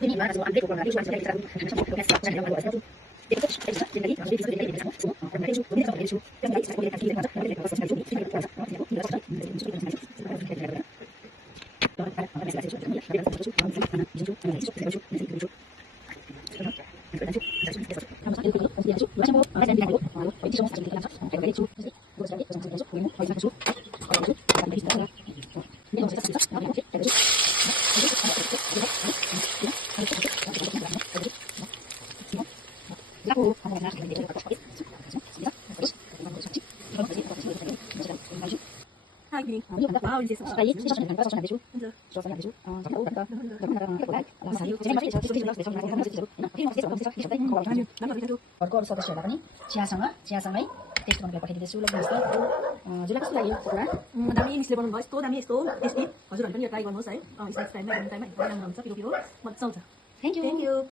ini gimana semua ambil kurang lagi cuma sebenarnya kita sama progres dan yang luar biasa. Jadi jadi harus bisa jadi semua semua dan itu ini sama itu yang baik saya boleh kasih dengan dan itu proses itu kita proses itu kita proses Hai Bình. Wow, ini sih. Đây, cái này có số này chú. Số này chú. Chắc đủ cả. Đúng là cái lại. Là sao? Jadi masih satu sisi để sama sama sisi. Ini masih satu sisi sampai kalau kan. Orko harus satu siapa nih? Cia sangai. Text mana pakai di sulu lagi stop. Jelas lagi pula. Dami ini selebon voice to dami itu test it. Kalau sudah tanya try one more saya. Next time mai tanya mai. Yang belum tapi video. Mat sau. Thank you. Thank you.